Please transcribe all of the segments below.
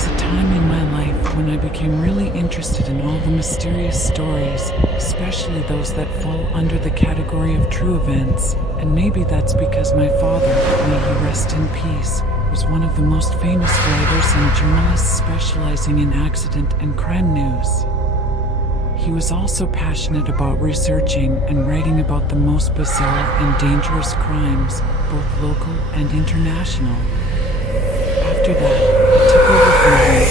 was a time in my life when I became really interested in all the mysterious stories, especially those that fall under the category of true events, and maybe that's because my father, may he rest in peace, was one of the most famous writers and journalists specializing in accident and crime news. He was also passionate about researching and writing about the most bizarre and dangerous crimes, both local and international. After that, I took over from him, and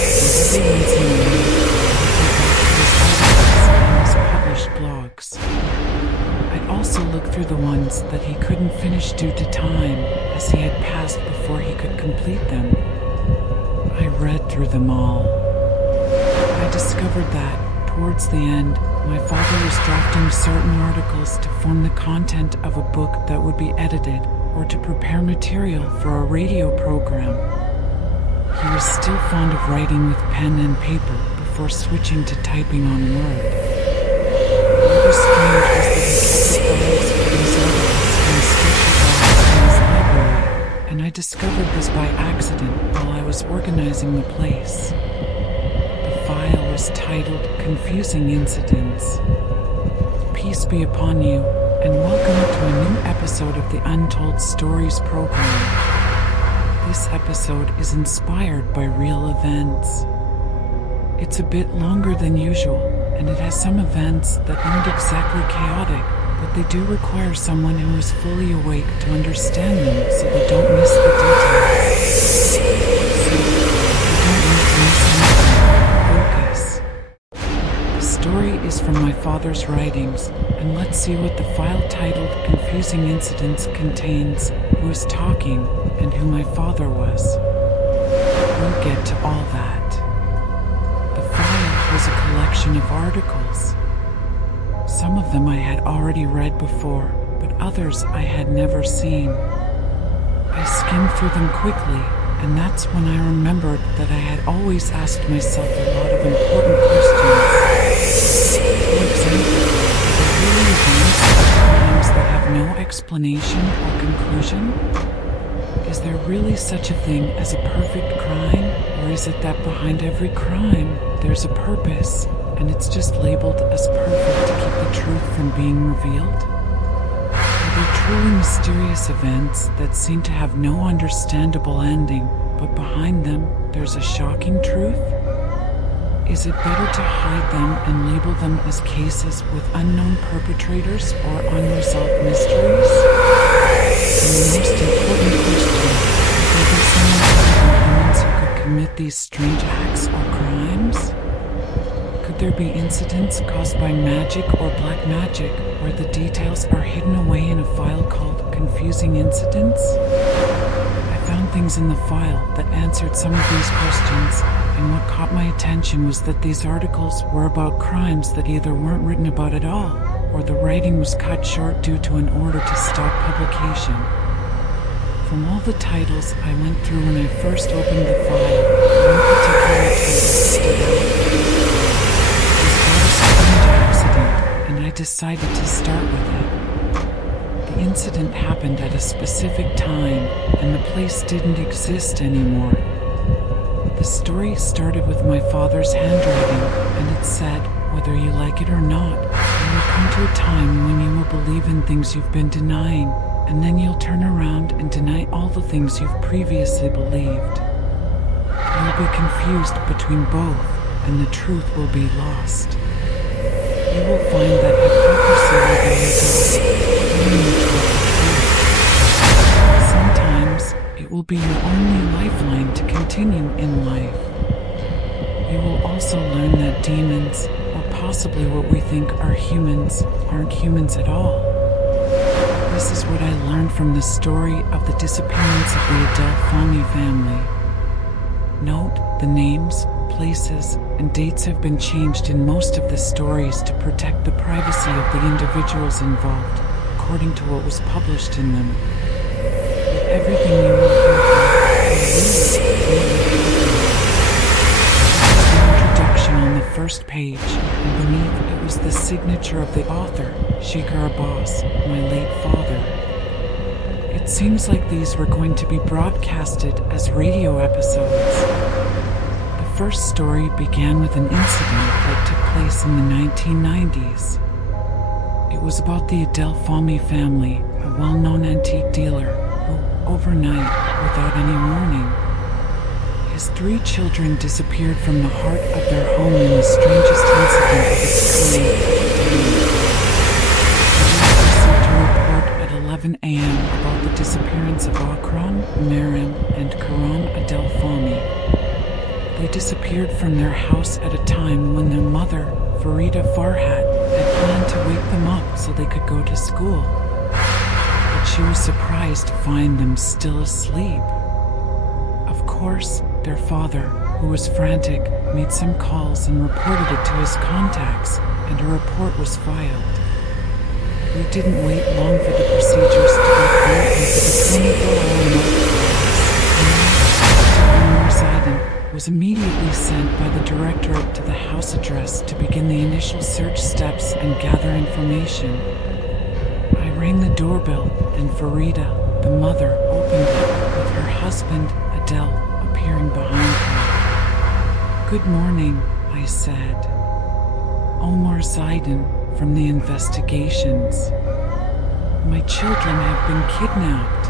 every once in a while, I would go back to his articles and his published blogs. I'd also look through the ones that he couldn't finish due to time, as he had passed before he could complete them. I read through them all. I discovered that, towards the end, my father was drafting certain articles to form the content of a book that would be edited, or to prepare material for a radio program. He was still fond of writing with pen and paper before switching to typing on Word. What was strange was that he kept the files for these articles in a special box in his library, and I discovered this by accident while I was organizing the place. The file was titled Confusing Incidents. Peace be upon you, and welcome to a new episode of the Untold Stories program. This episode is inspired by real events. It's a bit longer than usual, and it has some events that aren't exactly chaotic, but they do require someone who is fully awake to understand them so they don't miss the details. So, you don't need to miss anything. Focus. The story is from my father's writings, and let's see what the file titled Confusing Incidents contains, who is talking, and who my father was. We'll get to all that. The file was a collection of articles. Some of them I had already read before, but others I had never seen. I skimmed through them quickly, and that's when I remembered that I had always asked myself a lot of important questions. For example, are there really events or crimes that have no explanation or conclusion? Is there really such a thing as a perfect crime, or is it that behind every crime there's a purpose, and it's just labeled as perfect to keep the truth from being revealed? Are there truly mysterious events that seem to have no understandable ending, but behind them there's a shocking truth? Is it better to hide them and label them as cases with unknown perpetrators or unresolved mysteries? And the most important question, could there be someone other than humans who could commit these strange acts or crimes? Could there be incidents caused by magic or black magic where the details are hidden away in a file called Confusing Incidents? I found things in the file that answered some of these questions, and what caught my attention was that these articles were about crimes that either weren't written about at all, or the writing was cut short due to an order to stop publication. From all the titles I went through when I first opened the file, one particular title stood out. It was about a strange accident, and I decided to start with it. The incident happened at a specific time, and the place didn't exist anymore. The story started with my father's handwriting, and it said, whether you like it or not, you will come to a time when you will believe in things you've been denying, and then you'll turn around and deny all the things you've previously believed. You'll be confused between both, and the truth will be lost. You will find that hypocrisy will be your guide, leading you toward the truth. Sometimes, it will be your only lifeline to continue in life. You will also learn that demons, or possibly what we think are humans, aren't humans at all. This is what I learned from the story of the disappearance of the Adel Fahmy family. Note, the names, places, and dates have been changed in most of the stories to protect the privacy of the individuals involved, according to what was published in them. With everything you will hear on the first page, and beneath it was the signature of the author, Sheikh Abbas, my late father. It seems like these were going to be broadcasted as radio episodes. The first story began with an incident that took place in the 1990s. It was about the Adel Fahmy family, a well-known antique dealer who, overnight, without any warning, his 3 children disappeared from the heart of their home in the strangest incident of its kind at the time. Police received a report at 11 a.m. about the disappearance of Akram, Maryam, and Karan Adel Fahmy. They disappeared from their house at a time when their mother, Farida Farhat, had planned to wake them up so they could go to school. But she was surprised to find them still asleep. Of course, their father, who was frantic, made some calls and reported it to his contacts, and a report was filed. We didn't wait long for the procedures to go through into the 24-hour notice. Was immediately sent by the directorate to the house address to begin the initial search steps and gather information. I rang the doorbell, and Farida, the mother, opened it, with her husband, Adel, appearing behind her. "Good morning," I said. "Omar Zaidan, from the investigations. My children have been kidnapped."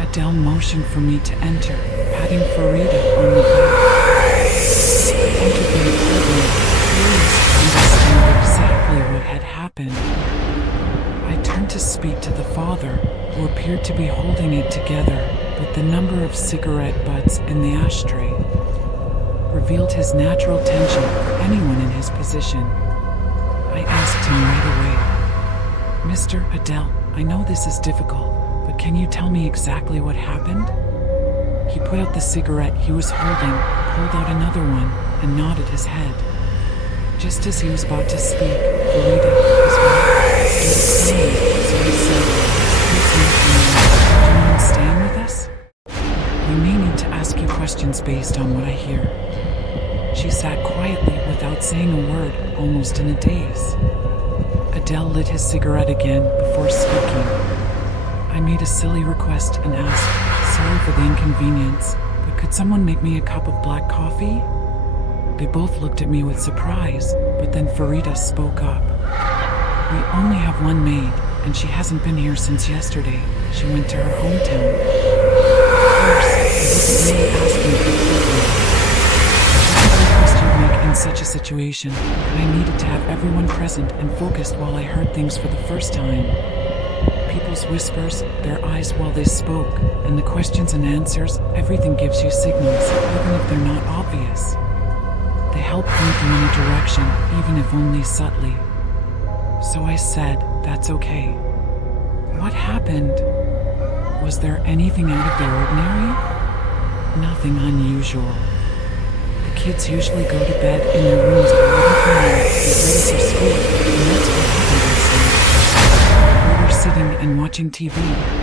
Adel motioned for me to enter, patting Farida on the back. I entered the apartment, curious to understand exactly what had happened. I turned to speak to the father, who appeared to be holding it together, but the number of cigarette butts in the ashtray revealed his natural tension for anyone in his position. I asked him right away, "Mr. Adel, I know this is difficult, but can you tell me exactly what happened?" He put out the cigarette he was holding, pulled out another one, and nodded his head. Just as he was about to speak, Farida, his wife, started crying, so he said, "Excuse me, do you mind staying with us? We may need to ask you questions based on what I hear." She sat quietly without saying a word, almost in a daze. Adel lit his cigarette again before speaking. I made a silly request and asked, "Sorry for the inconvenience, but could someone make me a cup of black coffee?" They both looked at me with surprise, but then Farida spoke up. "We only have one maid, and she hasn't been here since yesterday. She went to her hometown." Of course, I wasn't really asking for trouble. It wasn't a request you'd make in such a situation, but I needed to have everyone present and focused while I heard things for the first time. People's whispers, their eyes while they spoke, and the questions and answers, everything gives you signals, even if they're not obvious. They help point you in a direction, even if only subtly. So I said, "That's okay. What happened? Was there anything out of the ordinary?" "Nothing unusual. The kids usually go to bed in their rooms at 11 p.m. to get ready for school, and that's what happened this night. We were sitting and watching TV,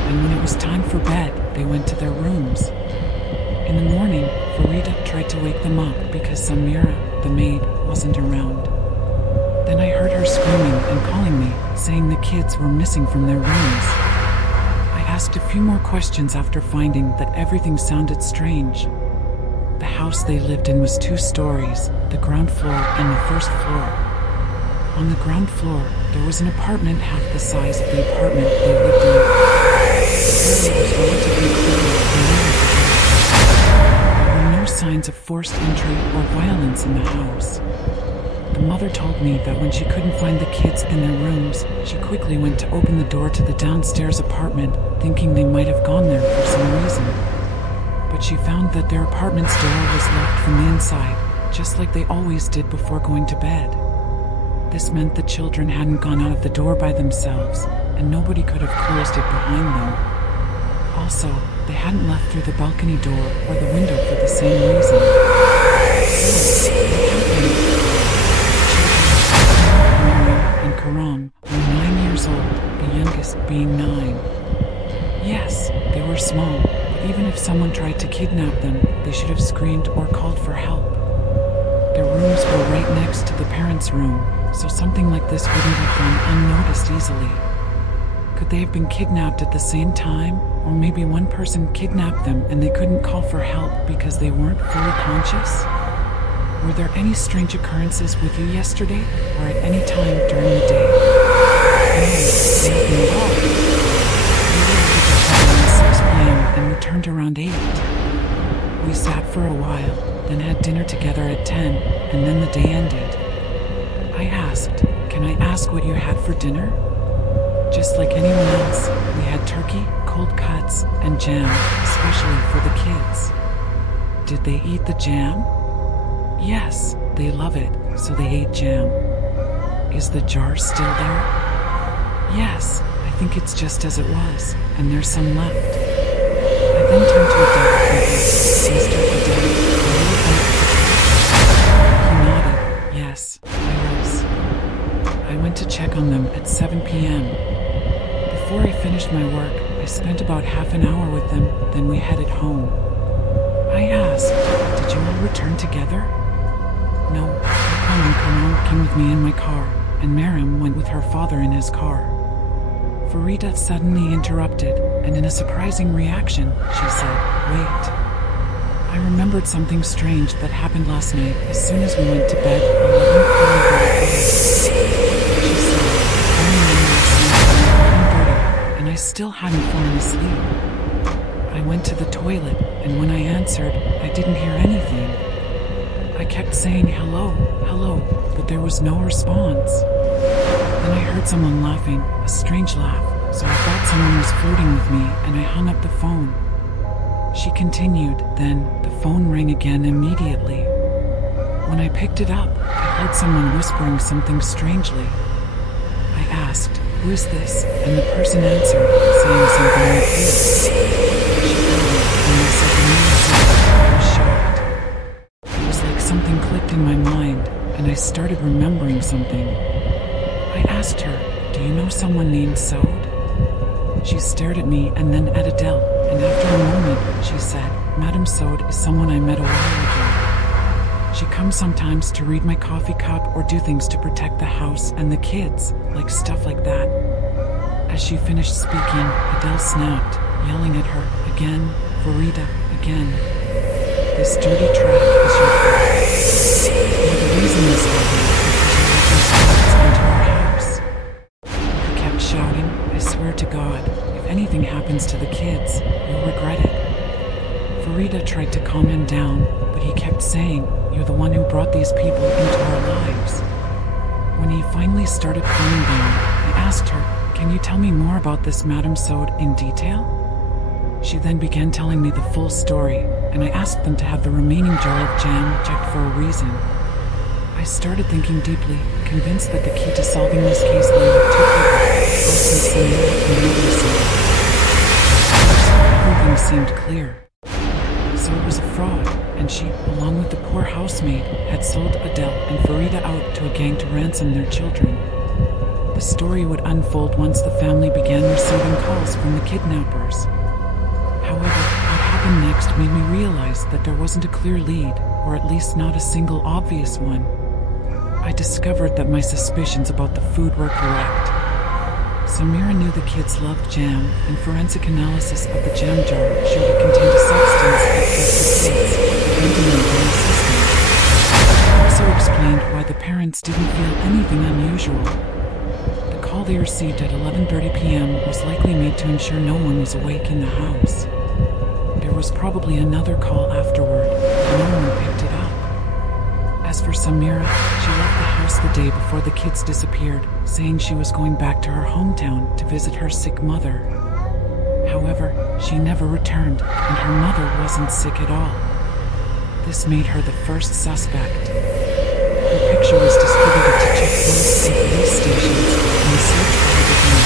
and when it was time for bed, they went to their rooms. In the morning, Farida tried to wake them up because Samira, the maid, wasn't around. Then I heard her screaming and calling me, saying the kids were missing from their rooms. I asked a few more questions after finding that everything sounded strange. The house they lived in was 2 stories, the ground floor and the first floor. On the ground floor, there was an apartment half the size of the apartment they lived in. The area was relatively clear and near there were no signs of forced entry or violence in the house. The mother told me that when she couldn't find the kids in their rooms, she quickly went to open the door to the downstairs apartment, thinking they might have gone there for some reason. But she found that their apartment's door was locked from the inside, just like they always did before going to bed. This meant the children hadn't gone out of the door by themselves, and nobody could have closed it behind them. Also, they hadn't left through the balcony door or the window for the same reason. So, what happened? Maryam and Karam were 9 years old, the youngest being 9. Yes, they were small, but even if someone tried to kidnap them, they should have screamed or called for help. Their rooms were right next to the parents' room, so something like this wouldn't have gone unnoticed easily. Could they have been kidnapped at the same time? Or maybe one person kidnapped them and they couldn't call for help because they weren't fully conscious? Were there any strange occurrences with you yesterday or at any time during the day? No, nothing at all. We left at 6 p.m. and returned around 8. We sat for a while, then had dinner together at 10, and then the day ended. I asked, "Can I ask what you had for dinner?" Just like anyone else, we had turkey, cold cuts, and jam, especially for the kids. Did they eat the jam? Yes, they love it, so they ate jam. Is the jar still there? Yes, I think it's just as it was, and there's some left. I then turned to Adel and asked, "Mr. Adel, are you at the He nodded. Yes, I was. I went to check on them at 7 p.m. Before I finished my work, I spent about half an hour with them, then we headed home. I asked, "Did you all return together?" No, Akram and Karan came with me in my car, and Miriam went with her father in his car. Farida suddenly interrupted, and in a surprising reaction, she said, "Wait. I remembered something strange that happened last night as soon as we went to bed, 11:30. She said, "I phoned me last night at 11:30, and I still hadn't fallen asleep. I went to the toilet, and when I answered, I didn't hear anything. I kept saying hello, hello, but there was no response. Then I heard someone laughing, a strange laugh, so I thought someone was flirting with me, and I hung up the phone." She continued, "Then the phone rang again immediately. When I picked it up, I heard someone whispering something strangely. I asked, 'Who is this?' and the person answered, saying something like this. She added, and I said the name I was shocked. It was like something clicked in my mind, and I started remembering something. I asked her, 'Do you know someone named Saud?' She stared at me and then at Adel, and after a moment, she said, 'Madam Saud is someone I met a while ago. She comes sometimes to read my coffee cup or do things to protect the house and the kids, like stuff like that.' As she finished speaking, Adel snapped, yelling at her, 'Again, Farida, again. This dirty track is your fault. You're the reason this happened, because you let these kids into our house.' He kept shouting, 'I swear to God, if anything happens to the kids, you'll regret it.' Farida tried to calm him down, but he kept saying, 'You're the one who brought these people into our lives.' When he finally started calming down, I asked her, 'Can you tell me more about this Madam Saud in detail?' She then began telling me the full story, and I asked them to have the remaining jar of jam checked for a reason. I started thinking deeply, convinced that the key to solving this case lay with two people, House and Samira and Melissa. First, everything seemed clear. So it was a fraud, and she, along with the poor housemaid, had sold Adel and Farida out to a gang to ransom their children. The story would unfold once the family began receiving calls from the kidnappers. However, what happened next made me realize that there wasn't a clear lead, or at least not a single obvious one. I discovered that my suspicions about the food were correct. Samira knew the kids loved jam, and forensic analysis of the jam jar showed it contained a substance that kept the kids, preventing them from assisting. It also explained why the parents didn't feel anything unusual. The call they received at 11:30 p.m. was likely made to ensure no one was awake in the house. There was probably another call afterward, but no one picked it up. As for Samira, she left the house the day before the kids disappeared, saying she was going back to her hometown to visit her sick mother. However, she never returned, and her mother wasn't sick at all. This made her the first suspect. Her picture was distributed to checkpoints and police stations, and the search for her began.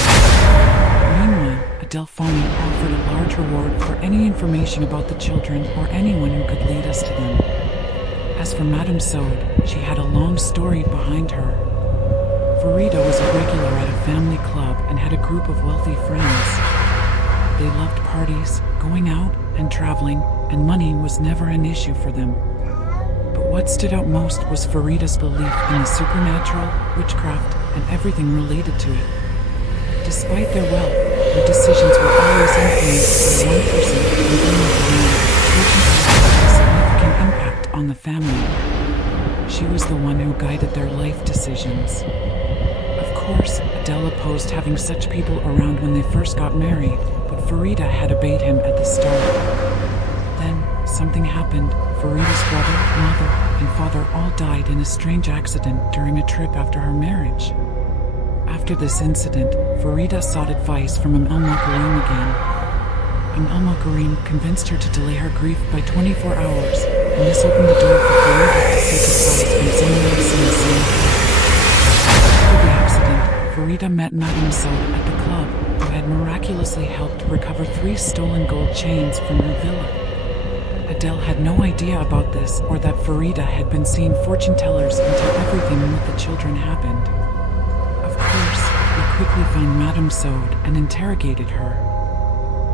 Meanwhile, Adel Fahmy offered a large reward for any information about the children or anyone who could lead us to them. As for Madam Saud, she had a long story behind her. Farida was a regular at a family club and had a group of wealthy friends. They loved parties, going out, and traveling, and money was never an issue for them. But what stood out most was Farida's belief in the supernatural, witchcraft, and everything related to it. Despite their wealth, their decisions were always influenced by one person and only the man, which had a significant impact on the family. She was the one who guided their life decisions. Of course, Adel opposed having such people around when they first got married, but Farida had obeyed him at the start. Then, something happened. Farida's brother, mother, and father all died in a strange accident during a trip after her marriage. After this incident, Farida sought advice from Al-Makarim again. Al-Makarim convinced her to delay her grief by 24 hours, and this opened the door for Farida to seek advice from someone else in the same field. After the accident, Farida met Madame Saud at the club, who had miraculously helped recover 3 stolen gold chains from her villa. Adel had no idea about this or that Farida had been seeing fortune tellers until everything with the children happened. Of course, we quickly found Madame Saud and interrogated her.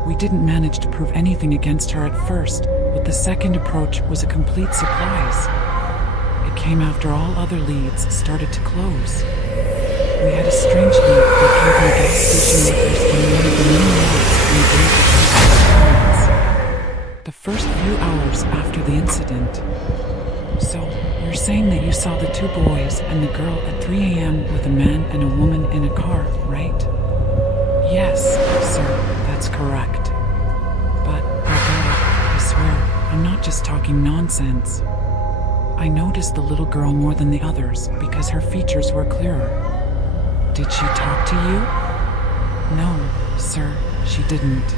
We didn't manage to prove anything against her at first, but the second approach was a complete surprise. It came after all other leads started to close. We had a strange lead that came from gas station workers in one of the main wards in the group of disappearance. The first few hours after the incident. So, you're saying that you saw the 2 boys and the girl at 3 a.m. with a man and a woman in a car, right? Yes, sir, that's correct. But, I swear, I'm not just talking nonsense. I noticed the little girl more than the others because her features were clearer. Did she talk to you? No, sir, she didn't.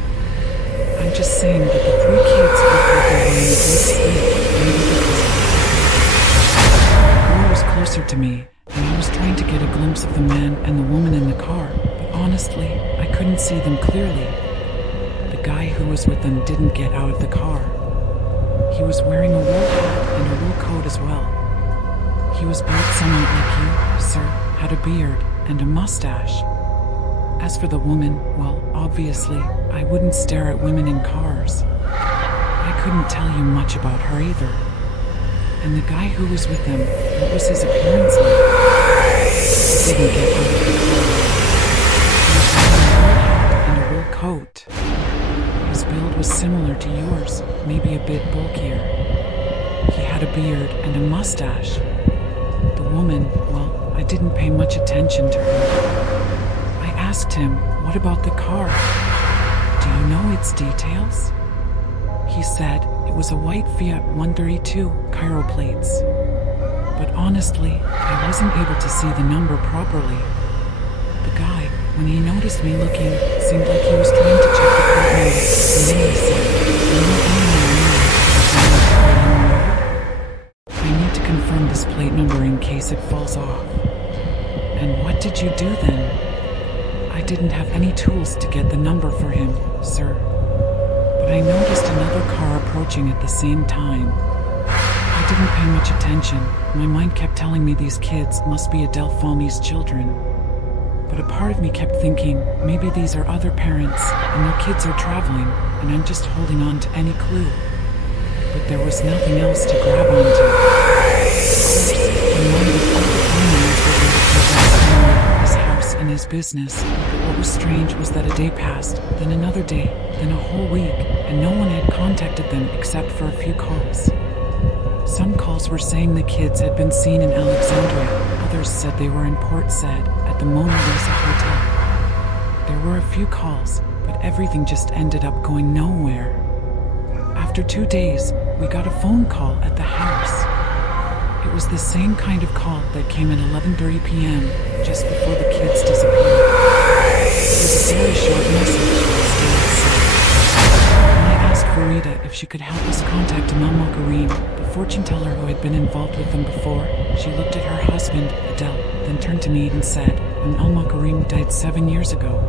I'm just saying that the 3 kids looked like they were in a deep sleep, maybe because the girl was closer to me, and I was trying to get a glimpse of the man and the woman in the car, but honestly, I couldn't see them clearly. The guy who was with them didn't get out of the car. He was wearing a wool hat and a wool coat as well. He was built somewhat like you, sir, had a beard and a mustache. As for the woman, well, obviously, I wouldn't stare at women in cars. I couldn't tell you much about her either. And the guy who was with them, what was his appearance like? He didn't get out of the car. He was wearing a wool hat and a wool coat. His build was similar to yours, maybe a bit bulkier. He had a beard and a mustache. The woman, well, I didn't pay much attention to her. I asked him, what about the car? Do you know its details? He said it was a white Fiat 132 Cairo plates. But honestly, I wasn't able to see the number properly. The guy, when he noticed me looking, seemed like he was trying to check the plate number, and then he said, "You know anyone I need to confirm this plate number in case it falls off." And what did you do then? I didn't have any tools to get the number for him, sir. But I noticed another car approaching at the same time. I didn't pay much attention. My mind kept telling me these kids must be Adel Fahmy's children. But a part of me kept thinking, maybe these are other parents, and their kids are traveling, and I'm just holding on to any clue. But there was nothing else to grab onto. Of course, my mind was all the finance related to Adel Fahmy, his house and his business. But what was strange was that a day passed, then another day, then a whole week, and no one had contacted them except for a few calls. Some calls were saying the kids had been seen in Alexandria, others said they were in Port Said, at the Mona Lisa Hotel. There were a few calls, but everything just ended up going nowhere. After 2 days, we got a phone call at the house. It was the same kind of call that came at 11:30 p.m., just before the kids disappeared. It was a very short message, still said. When I asked Farida if she could help us contact Imam Karim, the fortune teller who had been involved with them before, she looked at her husband, Adel, then turned to me and said, Imam Karim died 7 years ago.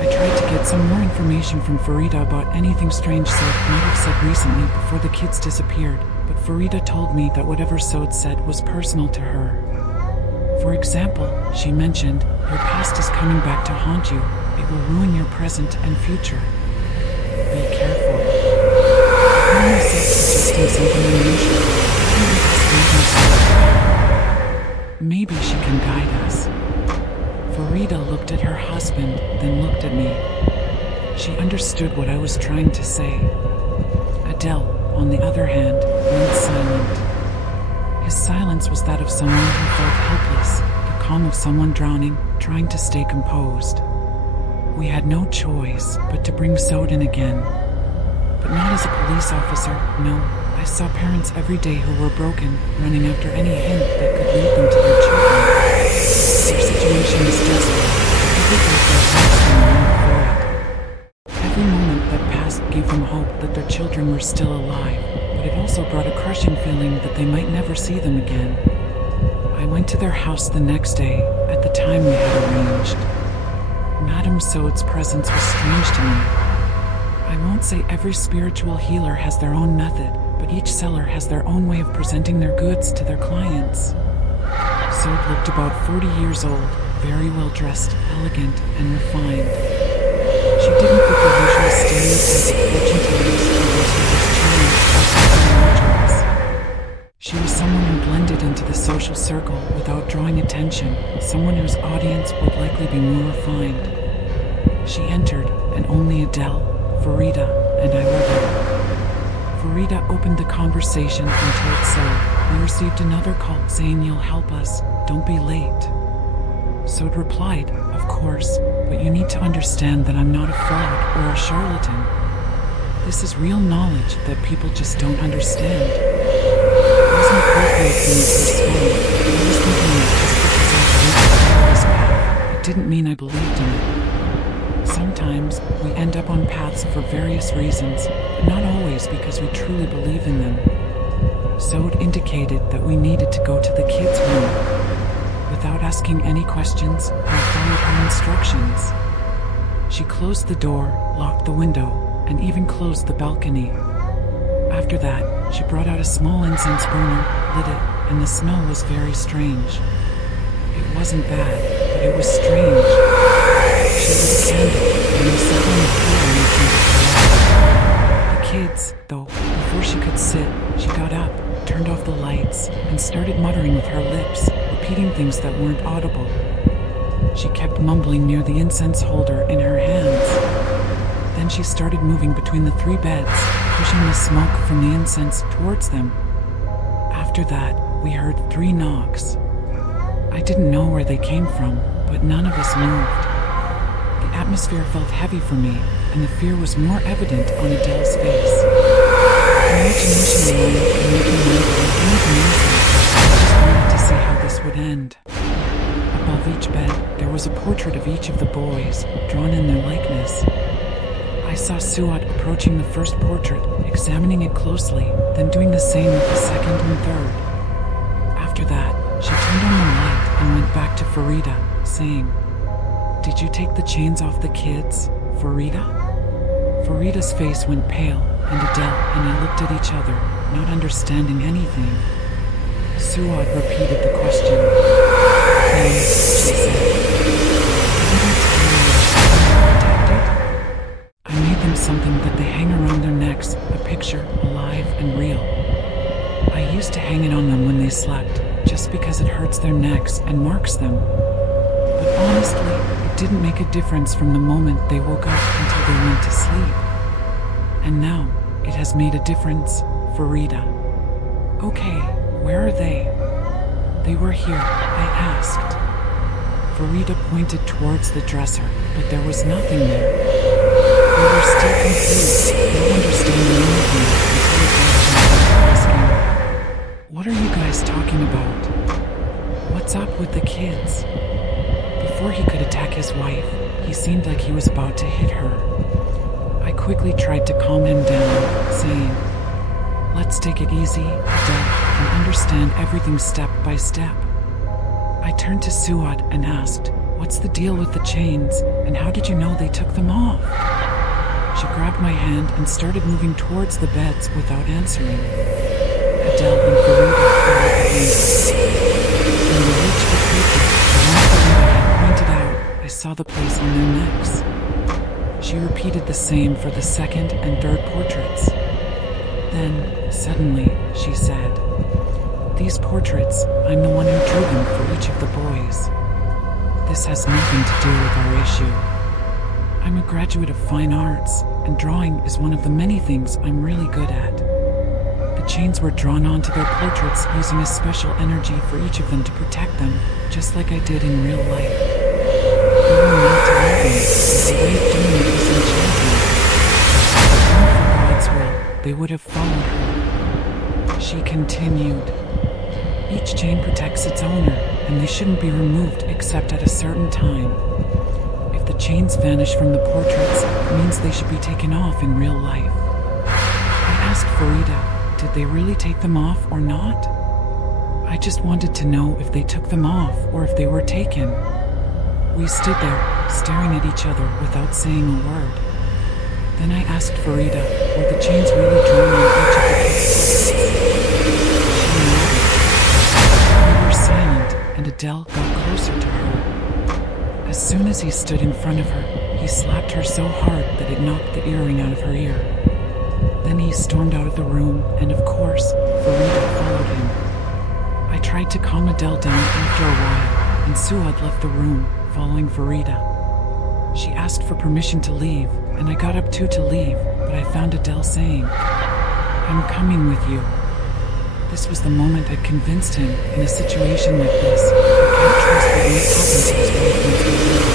I tried to get some more information from Farida about anything strange Saud might have said recently before the kids disappeared, but Farida told me that whatever Saud said was personal to her. For example, she mentioned, your past is coming back to haunt you. It will ruin your present and future. Be careful. I found myself suggesting something unusual. Maybe she can guide us. Farida looked at her husband, then looked at me. She understood what I was trying to say. Adel, on the other hand, went silent. His silence presence was that of someone who felt helpless, the calm of someone drowning, trying to stay composed. We had no choice but to bring Sode in again. But not as a police officer, no. I saw parents every day who were broken, running after any hint that could lead them to their children. Their situation was desperate. Everything felt worse than the one before it. Every moment that passed gave them hope that their children were still alive, but it also brought a crushing feeling that they might never see them again. I went to their house the next day, at the time we had arranged. Madame Sode's presence was strange to me. I won't say every spiritual healer has their own method, but each seller has their own way of presenting their goods to their clients. Sode looked about 40 years old, very well dressed, elegant, and refined. She didn't fit the usual stereotype of fortune tellers or those who use charms or something rituals. She was someone who blended into the social circle without drawing attention, someone whose audience would likely be more refined. She entered, and only Adel, Farida, and I were there. Farida opened the conversation and told Sode, "We received another call saying you'll help us, don't be late." Sode replied, "Of course, but you need to understand that I'm not a fraud or a charlatan. This is real knowledge that people just don't understand." It wasn't appropriate for me to respond. I was thinking that just because I believed in this path, it didn't mean I believed in it. Sometimes we end up on paths for various reasons, but not always because we truly believe in them. Sode indicated that we needed to go to the kids' room. Without asking any questions, I followed her instructions. She closed the door, locked the window, and even closed the balcony. After that, she brought out a small incense burner, lit it, and the smell was very strange. It wasn't bad, but it was strange. She lit a candle, and we sat on the floor in front of her. The kids, though, before she could sit, she got up, turned off the lights, and started muttering with her lips, repeating things that weren't audible. She kept mumbling near the incense holder in her hands. Then she started moving between the three beds, pushing the smoke from the incense towards them. After that, we heard 3 knocks. I didn't know where they came from, but none of us moved. The atmosphere felt heavy for me, and the fear was more evident on Adel's face. Imagination alone can make you wonder what anything is like. I just wanted to see how this would end. Above each bed, there was a portrait of each of the boys, drawn in their likeness. I saw Suat approaching the first portrait, examining it closely, then doing the same with the second and third. After that, she turned on the light and went back to Farida, saying, "Did you take the chains off the kids, Farida?" Farida's face went pale, and Adel and I looked at each other, not understanding anything. Suat repeated the question. "Then," she said, "didn't I tell you you should be protected? I made them something that they hang around their necks, a picture, alive and real. I used to hang it on them when they slept, just because it hurts their necks and marks them. But honestly, it didn't make a difference from the moment they woke up until they went to sleep. And now, it has made a difference, Farida." "Okay, where are they?" "They were here," I asked. Farida pointed towards the dresser, but there was nothing there. They were still confused, not understanding anything until Adel started asking, "What are you guys talking about? What's up with the kids?" Before he could attack his wife, he seemed like he was about to hit her. I quickly tried to calm him down, saying, "Let's take it easy, Adel, and understand everything step by step." I turned to Suat and asked, "What's the deal with the chains, and how did you know they took them off?" She grabbed my hand and started moving towards the beds without answering. Adel and Farida followed behind us. When we reached the portrait, the one Farida had pointed out, I saw the place on their necks. She repeated the same for the second and third portraits. Then, suddenly, she said, "These portraits, I'm the one who drew them for each of the boys. This has nothing to do with our issue. I'm a graduate of fine arts, and drawing is one of the many things I'm really good at. The chains were drawn onto their portraits using a special energy for each of them to protect them, just like I did in real life. They were meant to love me, and the way of doing it was enchanting. If not for God's will, they would have followed her. She continued. Each chain protects its owner, and they shouldn't be removed except at a certain time. If the chains vanish from the portraits, it means they should be taken off in real life. I asked Farida, did they really take them off or not? I just wanted to know if they took them off or if they were taken. We stood there, staring at each other without saying a word. Then I asked Farida, were the chains really drawn on each of the kids' portraits? She nodded. We were silent, and Adel got closer to her. As soon as he stood in front of her, he slapped her so hard that it knocked the earring out of her ear. Then he stormed out of the room, and of course, Farida followed him. I tried to calm Adel down after a while, and Suad left the room, following Farida. She asked for permission to leave, and I got up too to leave, but I found Adel saying, I'm coming with you. This was the moment I convinced him, in a situation like this, I can't trust what might happen to his wife once we leave.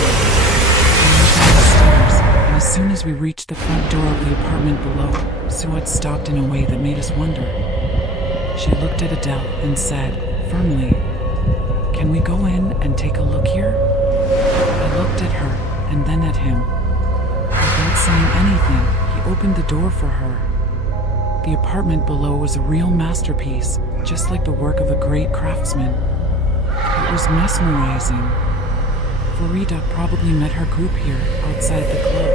We went down the stairs, and as soon as we reached the front door of the apartment below, Suad stopped in a way that made us wonder. She looked at Adel and said, firmly, can we go in and take a look here? I looked at her, and then at him. Without saying anything, he opened the door for her. The apartment below was a real masterpiece, just like the work of a great craftsman. It was mesmerizing. Farida probably met her group here, outside the club.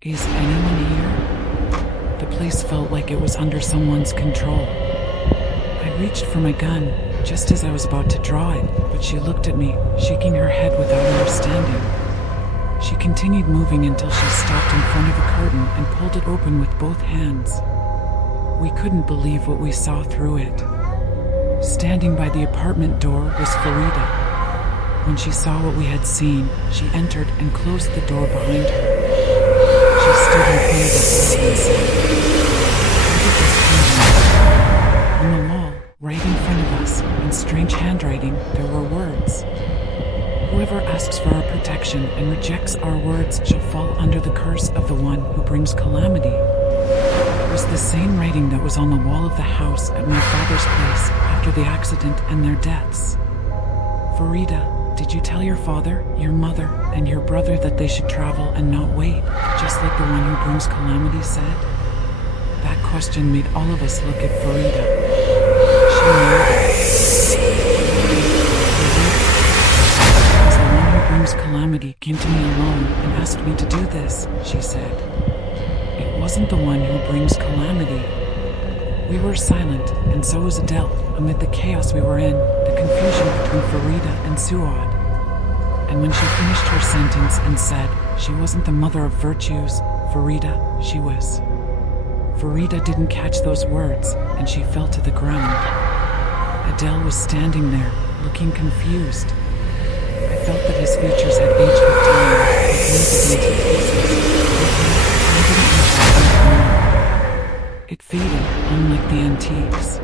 Is anyone here? The place felt like it was under someone's control. I reached for my gun, just as I was about to draw it, but she looked at me, shaking her head without understanding. She continued moving until she stopped in front of a curtain and pulled it open with both hands. We couldn't believe what we saw through it. Standing by the apartment door was Farida. When she saw what we had seen, she entered and closed the door behind her. She stood in front of us and said, "Where did this come from?" On the wall, right in front of us, in strange handwriting, there were words. Whoever asks for our protection and rejects our words shall fall under the curse of the one who brings calamity. It was the same writing that was on the wall of the house at my father's place after the accident and their deaths. Farida, did you tell your father, your mother, and your brother that they should travel and not wait, just like the one who brings calamity said? That question made all of us look at Farida. She nodded. Because the one who brings calamity came to me alone and asked me to do this, she said. It wasn't the one who brings calamity. We were silent, and so was Adel, amid the chaos we were in, the confusion between Farida and Suad. And when she finished her sentence and said she wasn't the mother of virtues, Farida, she was. Farida didn't catch those words, and she fell to the ground. Adel was standing there, looking confused. I felt that his features had aged with time, like into pieces. It faded, unlike the antiques.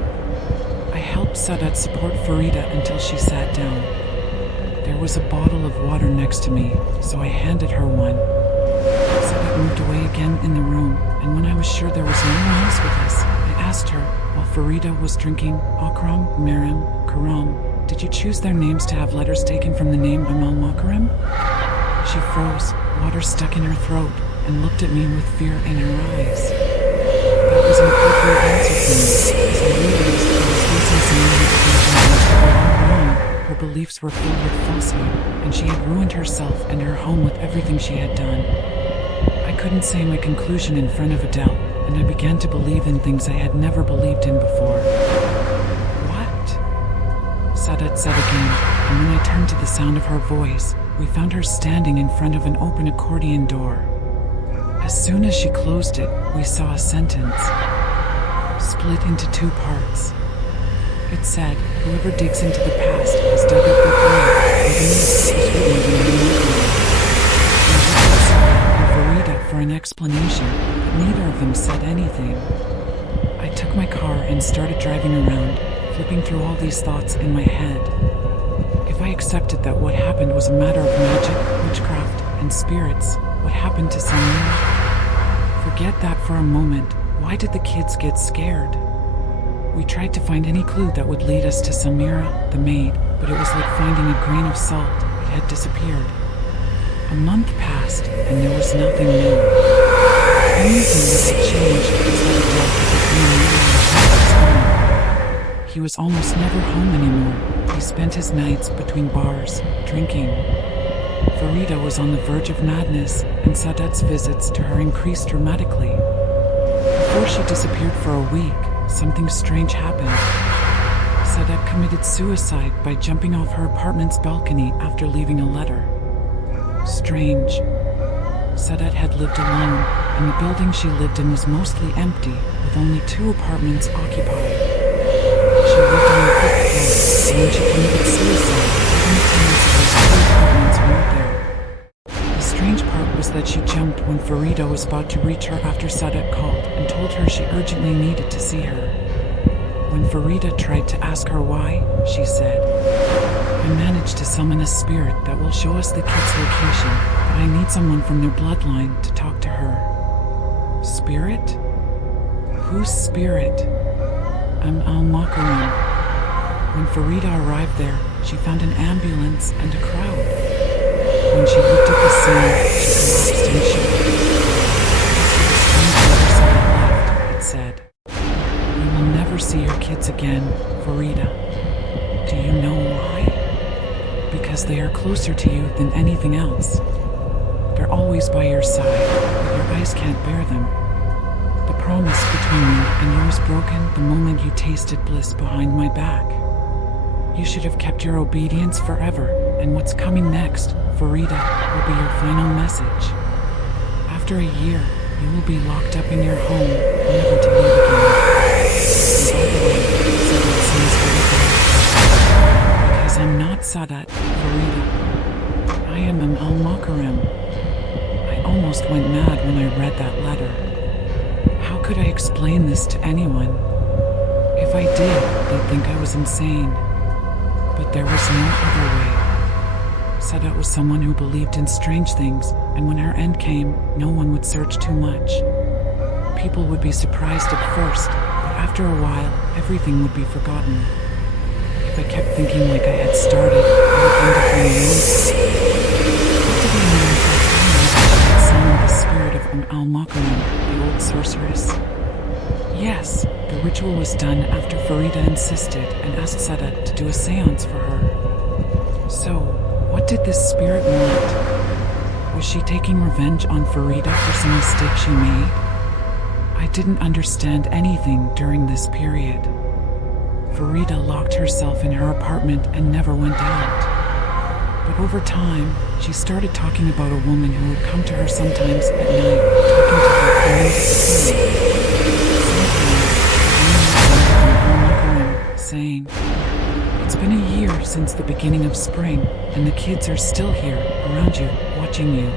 I helped Sadat support Farida until she sat down. There was a bottle of water next to me, so I handed her one. Sadat moved away again in the room, and when I was sure there was no one else with us, I asked her, while Farida was drinking, Akram, Maram, Karam, did you choose their names to have letters taken from the name Amal Makarim? She froze, water stuck in her throat, and looked at me with fear in her eyes. That was an appropriate answer for me, as I realized I was facing someone who believed in all wrong. Her beliefs were filled with falsehood, and she had ruined herself and her home with everything she had done. I couldn't say my conclusion in front of Adel, and I began to believe in things I had never believed in before. What? Sadat said again, and when I turned to the sound of her voice, we found her standing in front of an open accordion door. As soon as she closed it, we saw a sentence, split into two parts. It said, whoever digs into the past has dug up their grave, and beneath was written the name of an explanation, but neither of them said anything. I took my car and started driving around, flipping through all these thoughts in my head. If I accepted that what happened was a matter of magic, witchcraft, and spirits, what happened to Samira? Forget that for a moment. Why did the kids get scared? We tried to find any clue that would lead us to Samira, the maid, but it was like finding a grain of salt. It had disappeared. A month passed, and there was nothing new. The only thing that had changed was that Adel had become home. He was almost never home anymore. He spent his nights between bars, drinking. Farida was on the verge of madness, and Sadat's visits to her increased dramatically. Before she disappeared for a week, something strange happened. Sadat committed suicide by jumping off her apartment's balcony after leaving a letter. Strange. Sadat had lived alone, and the building she lived in was mostly empty, with only 2 apartments occupied. She lived on the 5th floor, and when she committed suicide, even the tenants of those 2 apartments weren't there. The strange part was that she jumped when Farida was about to reach her after Sadat called and told her she urgently needed to see her. When Farida tried to ask her why, she said, "I managed to summon a spirit that will show us the kid's location, but I need someone from their bloodline to talk to her." Spirit? Whose spirit? Al-Makarim. When Farida arrived there, she found an ambulance and a crowd. When she looked at the scene, she collapsed in shock. It said, "You will never see your kids again, Farida. Do you know why? Because they are closer to you than anything else. They're always by your side, but your eyes can't bear them. The promise between me and you was broken the moment you tasted bliss behind my back. You should have kept your obedience forever, and what's coming next, Farida, will be your final message. After a year, you will be locked up in your home, never to leave again." And by the way, Sadat seems very bad. Because I'm not Sadat, Farida. I am Al-Makarim. I almost went mad when I read that letter. How could I explain this to anyone? If I did, they'd think I was insane. But there was no other way. Sadat was someone who believed in strange things, and when her end came, no one would search too much. People would be surprised at first, but after a while, everything would be forgotten. If I kept thinking like I had started, I would end up on my own path. What did I mean by telling me that she had summoned the spirit of Al-Makarim, the old sorceress? Yes, the ritual was done after Farida insisted and asked Sadat to do a seance for her. So, what did this spirit want? Was she taking revenge on Farida for some mistake she made? I didn't understand anything during this period. Farida locked herself in her apartment and never went out. But over time, she started talking about a woman who would come to her sometimes at night, talking to her and then disappearing. Saying, "It's been a year since the beginning of spring, and the kids are still here, around you, watching you.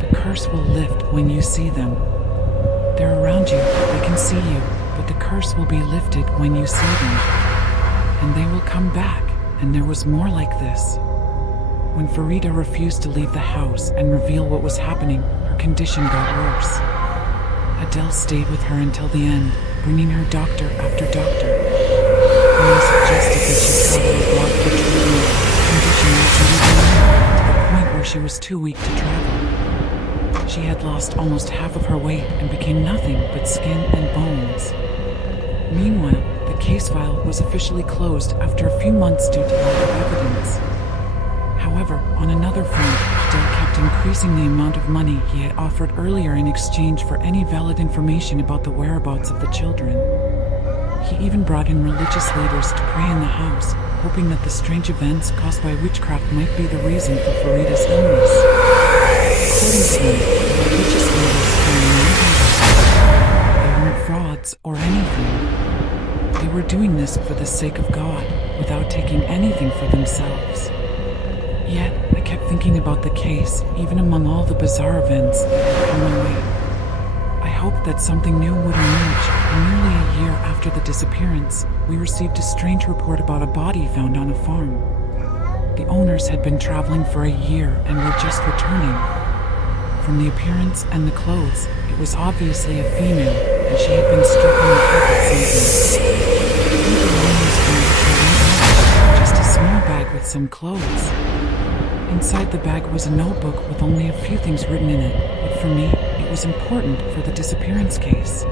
The curse will lift when you see them. They're around you, they can see you, but the curse will be lifted when you see them. And they will come back," and there was more like this. When Farida refused to leave the house and reveal what was happening, her condition got worse. Adel stayed with her until the end, bringing her doctor after doctor. When they suggested that she travel abroad for treatment, her condition worsened even more, to the point where she was too weak to travel. She had lost almost half of her weight and became nothing but skin and bones. Meanwhile, the case file was officially closed after a few months due to lack of evidence. However, on another front, Adel kept increasing the amount of money he had offered earlier in exchange for any valid information about the whereabouts of the children. He even brought in religious leaders to pray in the house, hoping that the strange events caused by witchcraft might be the reason for Farida's illness. According to him, the religious leaders claimed they weren't frauds or anything. They were doing this for the sake of God, without taking anything for themselves. Yet, I kept thinking about the case, even among all the bizarre events that had come my way. I hoped that something new would emerge, and nearly a year after the disappearance, we received a strange report about a body found on a farm. The owners had been traveling for a year and were just returning. From the appearance and the clothes, it was obviously a female, and she had been struck on the head with something. The belongings found were just a small bag with some clothes. Inside the bag was a notebook with only a few things written in it, but for me, it was important for the disappearance case.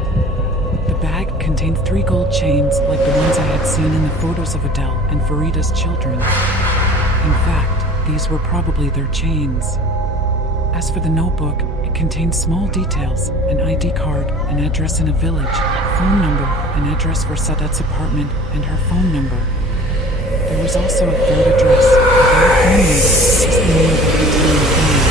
The bag contained 3 gold chains like the ones I had seen in the photos of Adel and Farida's children. In fact, these were probably their chains. As for the notebook, it contained small details, an ID card, an address in a village, a phone number, an address for Sadat's apartment, and her phone number. There was also a third address, without a phone number, just the name of a hotel in Finland.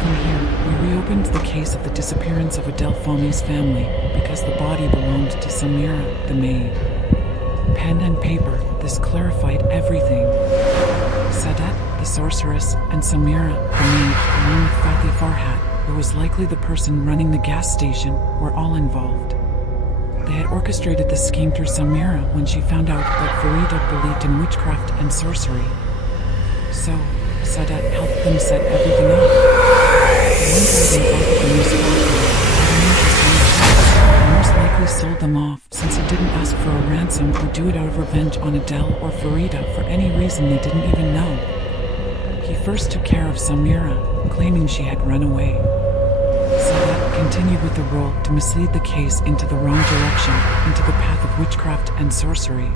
From here, we reopened the case of the disappearance of Adel Fahmy's family, because the body belonged to Samira, the maid. Pen and paper, this clarified everything. Sadat, the sorceress, and Samira, the maid, along with Fathi Farhat, who was likely the person running the gas station, were all involved. They had orchestrated the scheme through Samira when she found out that Farida believed in witchcraft and sorcery. So, Sadat helped them set everything up. The one driving both of them was Fathi, and most likely sold them off since he didn't ask for a ransom or do it out of revenge on Adel or Farida for any reason they didn't even know. He first took care of Samira, claiming she had run away. Sadat continued with the role to mislead the case into the wrong direction, into the path of witchcraft and sorcery.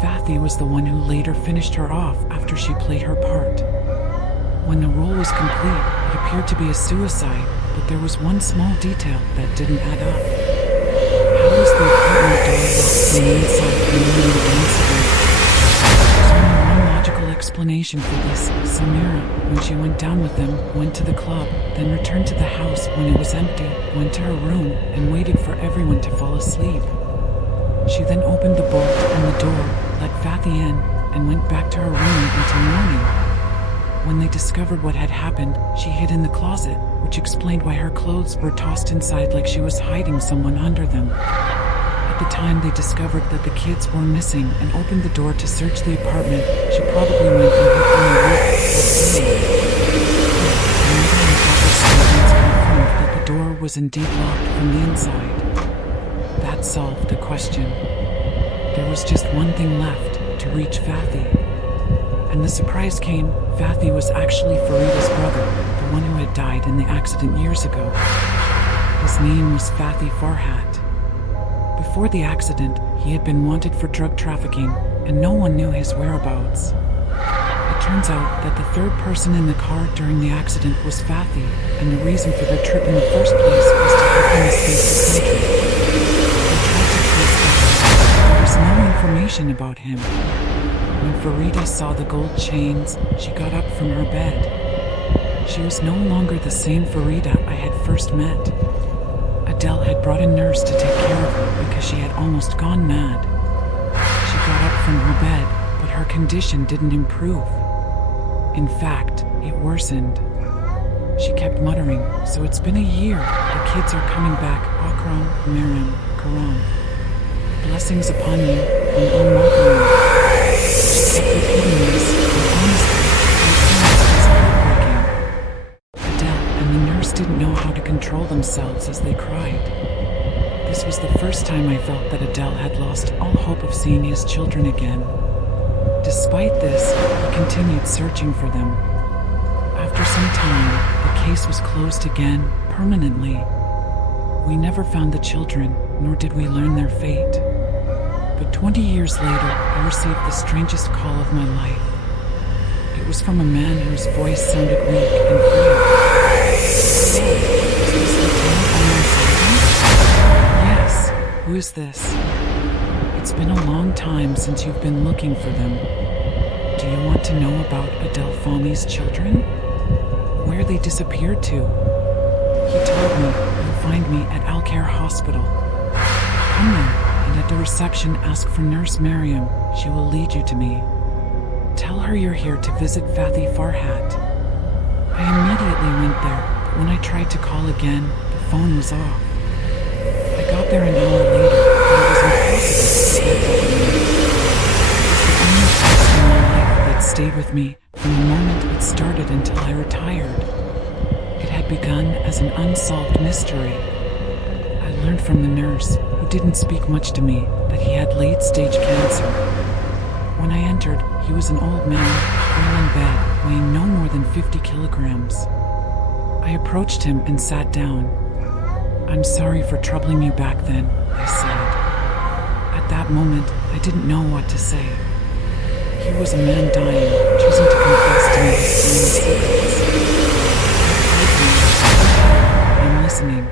Fathi was the one who later finished her off after she played her part. When the role was complete, it appeared to be a suicide, but there was one small detail that didn't add up. How was the apartment door locked from the inside during the incident? There's only one logical explanation for this. Samira, when she went down with them, went to the club, then returned to the house when it was empty, went to her room, and waited for everyone to fall asleep. She then opened the bolt and the door, let Fathi in, and went back to her room until morning. When they discovered what had happened, she hid in the closet, which explained why her clothes were tossed inside like she was hiding someone under them. At the time they discovered that the kids were missing and opened the door to search the apartment, she probably went and hid on the roof confirmed that the door was indeed locked from the inside. That solved the question. There was just one thing left, to reach Fathi. And the surprise came. Fathi was actually Farida's brother, the one who had died in the accident years ago. His name was Fathi Farhat. Before the accident, he had been wanted for drug trafficking, and no one knew his whereabouts. It turns out that the third person in the car during the accident was Fathi, and the reason for their trip in the first place was to help him escape the country. They tried to trace Fathi, but there was no information about him. When Farida saw the gold chains, she got up from her bed. She was no longer the same Farida I had first met. Adel had brought a nurse to take care of her because she had almost gone mad. She got up from her bed, but her condition didn't improve. In fact, it worsened. She kept muttering, "So it's been a year. The kids are coming back. Akram, Maram, Karam. Blessings upon you, and Al-Makaram." She kept repeating this, and honestly, the appearance was heartbreaking. Adel and the nurse didn't know how to control themselves as they cried. This was the first time I felt that Adel had lost all hope of seeing his children again. Despite this, he continued searching for them. After some time, the case was closed again, permanently. We never found the children, nor did we learn their fate. But 20 years later, I received the strangest call of my life. It was from a man whose voice sounded weak and frail. "Hello, is this Lieutenant Unsolved?" "Yes, who is this?" "It's been a long time since you've been looking for them. Do you want to know about Adel Fahmy's children? Where they disappeared to?" He told me, "You'll find me at Al Care Hospital. Come there." and at the reception ask for Nurse Miriam. She will lead you to me. Tell her you're here to visit Fathy Farhat. I immediately went there, but when I tried to call again, the phone was off. I got there an hour later, but it was impossible to get that number. It was the only place in my life that stayed with me from the moment it started until I retired. It had begun as an unsolved mystery. I learned from the nurse, who didn't speak much to me, that he had late-stage cancer. When I entered, he was an old man, frail in bed, weighing no more than 50 kilograms. I approached him and sat down. "I'm sorry for troubling you back then," I said. At that moment, I didn't know what to say. He was a man dying, choosing to confess to me his final secrets. I told him, "I'm listening."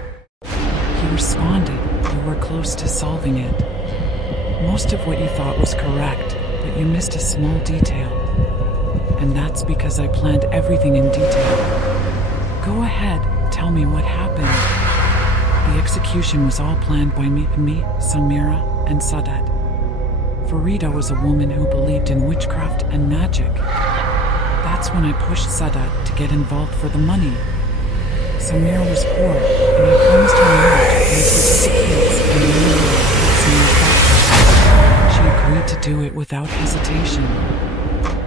He responded, "You were close to solving it. Most of what you thought was correct, but you missed a small detail. And that's because I planned everything in detail. Go ahead, tell me what happened." The execution was all planned by me, Samira, and Sadat. Farida was a woman who believed in witchcraft and magic. That's when I pushed Sadat to get involved for the money. Samira was poor, and I promised her marriage once we took the kids and she agreed to do it without hesitation.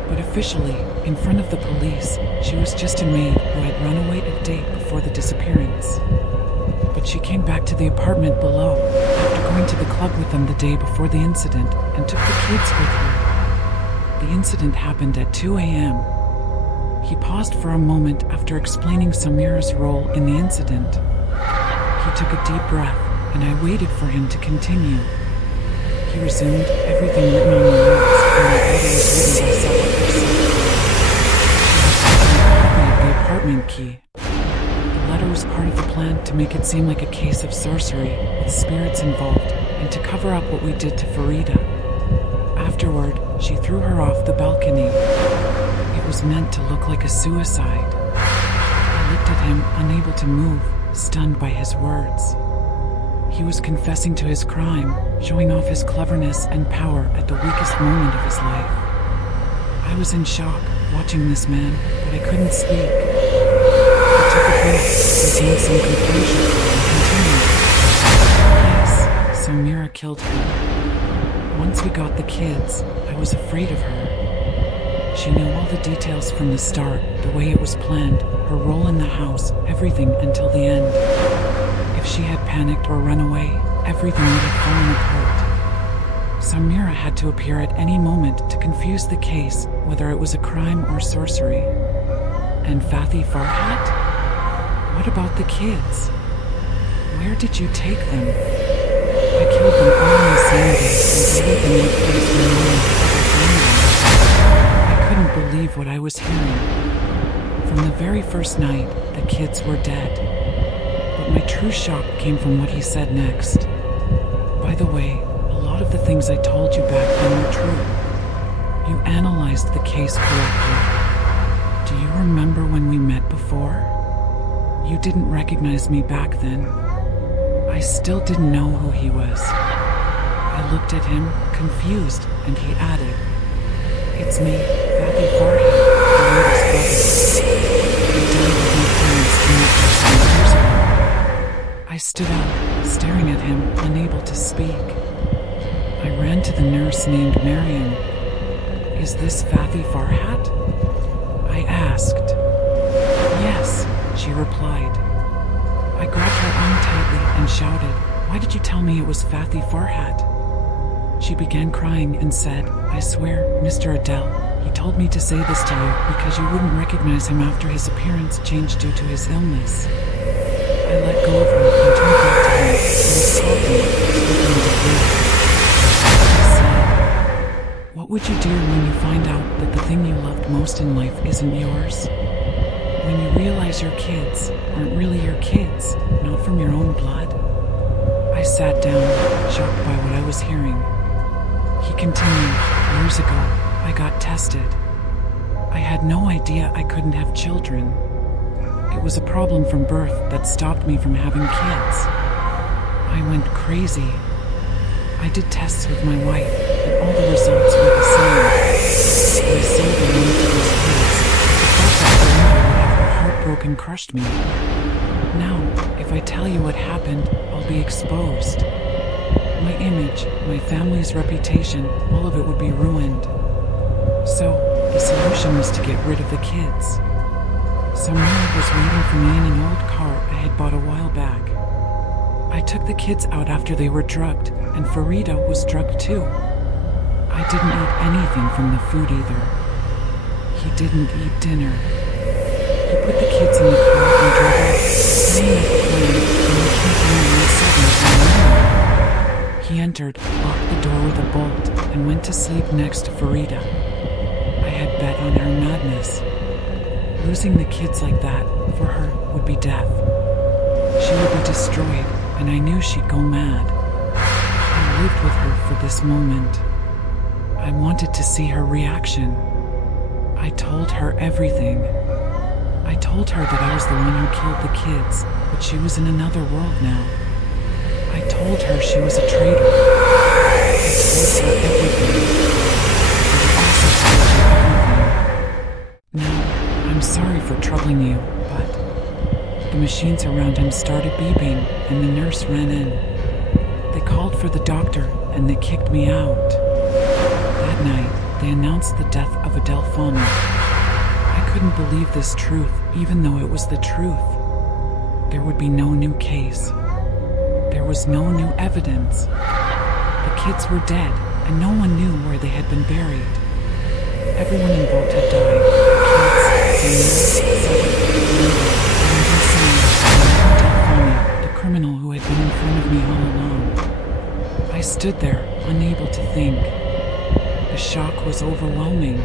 But officially, in front of the police, she was just a maid who had run away a day before the disappearance. But she came back to the apartment below after going to the club with them the day before the incident and took the kids with her. The incident happened at 2 a.m. He paused for a moment after explaining Samira's role in the incident. He took a deep breath, and I waited for him to continue. He resumed, "Everything written on the walls, and the letter was written by Sadat herself. She had taken a copy of the apartment key. The letter was part of the plan to make it seem like a case of sorcery with spirits involved and to cover up what we did to Farida. Afterward, she threw her off the balcony. It was meant to look like a suicide." I looked at him, unable to move, stunned by his words. He was confessing to his crime, showing off his cleverness and power at the weakest moment of his life. I was in shock, watching this man, but I couldn't speak. I took a breath, regained some composure, and continued. "Yes, Samira killed her. Once we got the kids, I was afraid of her. She knew all the details from the start, the way it was planned, her role in the house, everything until the end. If she had panicked or run away, everything would have fallen apart. Samira had to appear at any moment to confuse the case, whether it was a crime or sorcery. And Fathy Farhat? What about the kids? Where did you take them? I killed them all on the same day and buried them in a place where no one could ever find them. I couldn't believe what I was hearing. From the very first night, the kids were dead. But my true shock came from what he said next. By the way, a lot of the things I told you back then were true. You analyzed the case correctly. Do you remember when we met before? You didn't recognize me back then. I still didn't know who he was. I looked at him, confused, and he added, "It's me, Fathy Farhat, Farida's brother. I died with my parents in the accident years ago." I stood up, staring at him, unable to speak. I ran to the nurse named Miriam. "Is this Fathy Farhat?" I asked. "Yes," she replied. I grabbed her arm tightly and shouted, "Why did you tell me it was Fathy Farhat?" She began crying and said, "I swear, Mr. Adel, he told me to say this to you because you wouldn't recognize him after his appearance changed due to his illness." I let go of her and turned back to him, who was coughing, struggling to breathe. I said, "What would you do when you find out that the thing you loved most in life isn't yours? When you realize your kids aren't really your kids, not from your own blood?" I sat down, shocked by what I was hearing. He continued, "Years ago, I got tested. I had no idea I couldn't have children. It was a problem from birth that stopped me from having kids. I went crazy. I did tests with my wife, and all the results were the same. I sold the money to those kids. I thought that Belinda would have her heart broken, crushed me. Now, if I tell you what happened, I'll be exposed. My image, my family's reputation, all of it would be ruined. So, the solution was to get rid of the kids. Someone was waiting for me in an old car I had bought a while back. I took the kids out after they were drugged, and Farida was drugged too. I didn't eat anything from the food either. He didn't eat dinner. He put the kids in the car and drove off, saying at the plane, and we came home around 7 in the morning. He entered, locked the door with a bolt, and went to sleep next to Farida. I had bet on her madness. Losing the kids like that, for her, would be death. She would be destroyed, and I knew she'd go mad. I lived with her for this moment. I wanted to see her reaction. I told her everything. I told her that I was the one who killed the kids, but she was in another world now. I told her she was a traitor. I told her everything. But I also told her everything. Now, I'm sorry for troubling you, but the machines around him started beeping, and the nurse ran in. They called for the doctor, and they kicked me out. That night, they announced the death of Adel Fahmy. I couldn't believe this truth, even though it was the truth. There would be no new case. There was no new evidence. The kids were dead, and no one knew where they had been buried. Everyone involved had died. The kids, the criminal who had been in front of me all along. I stood there, unable to think. The shock was overwhelming.